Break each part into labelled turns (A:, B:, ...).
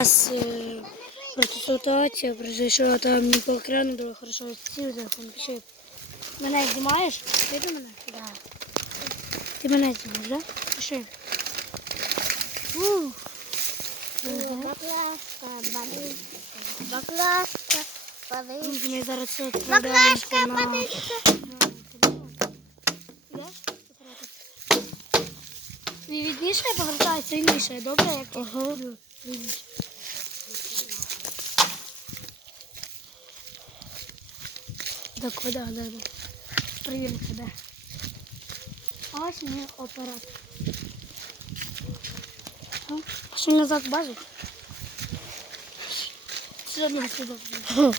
A: нас е, просто ситуація произошла, там не по екрану було хорошо сів телефон пиши. Мене знімаєш? Ти до мене? Да. Ти мене знімаєш, да? Пиши. Ух.
B: Баклажка, баби. Баклажка, баби.
A: Ми зараз це
B: Баклажка,
A: на...
B: баби.
A: Вивідніше повертає сильніше, добре? Як ага. Так, куди, да, да. Приїм тебе. Ось мій апарат. А, Пошли назад базу. Все одно сюди. Пошли.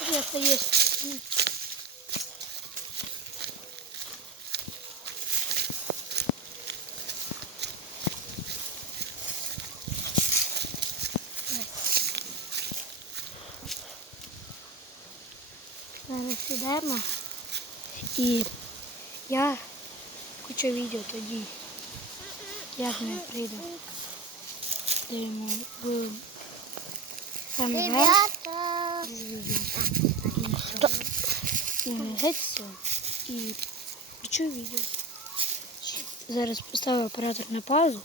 A: Где ты Зараз сідемо і я хочу відео тоді, як ми прийду. Даємо в саме верх. І геть все. І включу відео. Зараз поставлю оператор на паузу.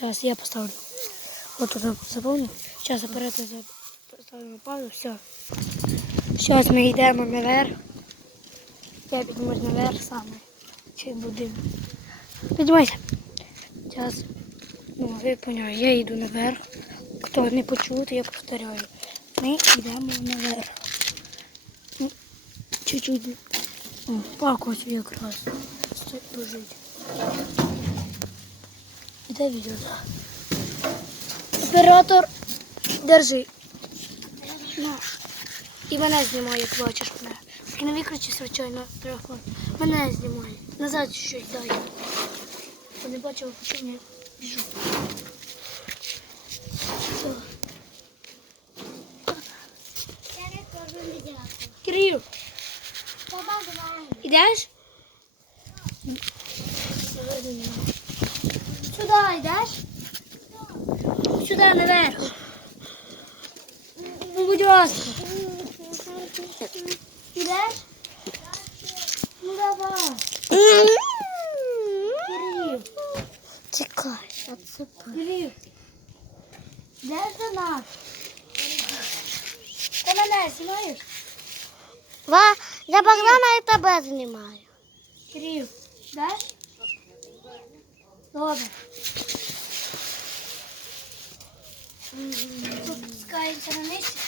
A: Зараз я поставлю. Вот тут заповню. Зараз оператор поставлю на паузу. Все. Зараз ми йдемо наверх. Я піднімусь наверх саме. Чи будинок. Піднімайся. Зараз. Ну, ви поняли, я йду наверх. Хто не почув, то я повторяю. Ми йдемо наверх. Ну, Чуть-чуть. О, пак якраз. Стоїть лежить. Іде відео. Оператор, держи. На. І мене знімає, як бачиш мене. Тільки не виключи звичайно телефон. Мене знімає. Назад щось дай. Я не бачив, біжу.
B: Я не відео.
A: Кирил, ідеш? Сюди йдеш? Сюди наверх. Ну, будь ласка. Ідеш? Ну давай. Кирил,
B: Чекай.
A: Кирил. Йдеш до нас? Ти мене знімаєш?
B: Ва, я Богдана і тебе знімаю.
A: Кирил, йдеш? Добре. Спускаемся на месте.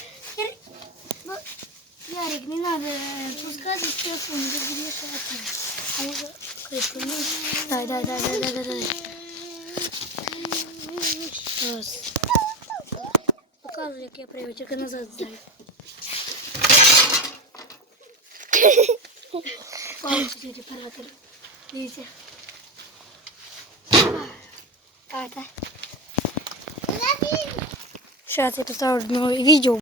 A: Ярик, не надо э, спускаться с телефона, ты будешь это. А можно крышку? Ну, дай, дай, дай, дай, дай, дай, дай. Раз. Показывай, как я привык, только назад сдай. Палочки, репаратор. Видите? А, да. Сейчас я поставлю новое видео.